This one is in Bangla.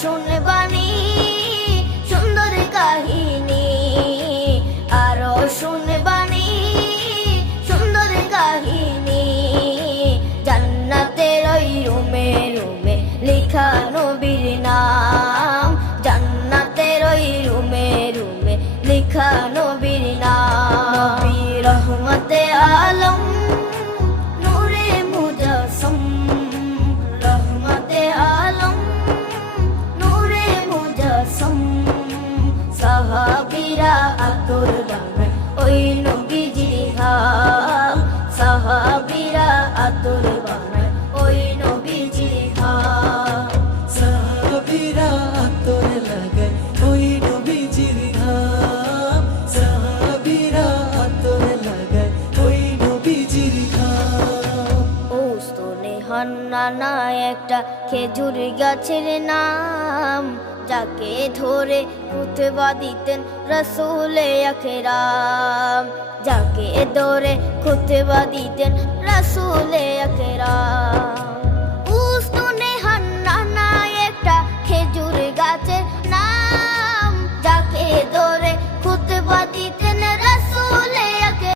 শুনবানি সাহাবিরা আতর বানায়। ওই নবীজির ঘাম সাহাবিরা আতর বানায়। ওই নবীজির ঘাম সাহাবীরা আতর লাগায়। ওই নবীজির ঘাম সাহাবীরা আতর লাগায়। ওই নবীজির ঘাম ও স্তনে হান্নানা একটা খেজুর গাছের নাম। যাকে ধরে খুতবা দিতেন রসুলে আখেরাম যাকে ধরে খুতবা দিতেন রসুলে আখেরাম